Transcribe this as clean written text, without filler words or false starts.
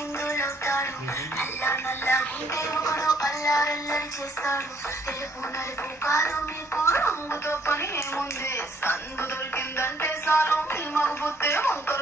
హిందువులవుతాడు. నల్ల గుంటే ఒకడు అల్లారల్లరి చేస్తాడు. తెలుపు నలుపు కాదు మీకు రంగుతో పని ఏముంది, సందు దొరికిందంటే సాలు మీ మగబుద్దే వంకర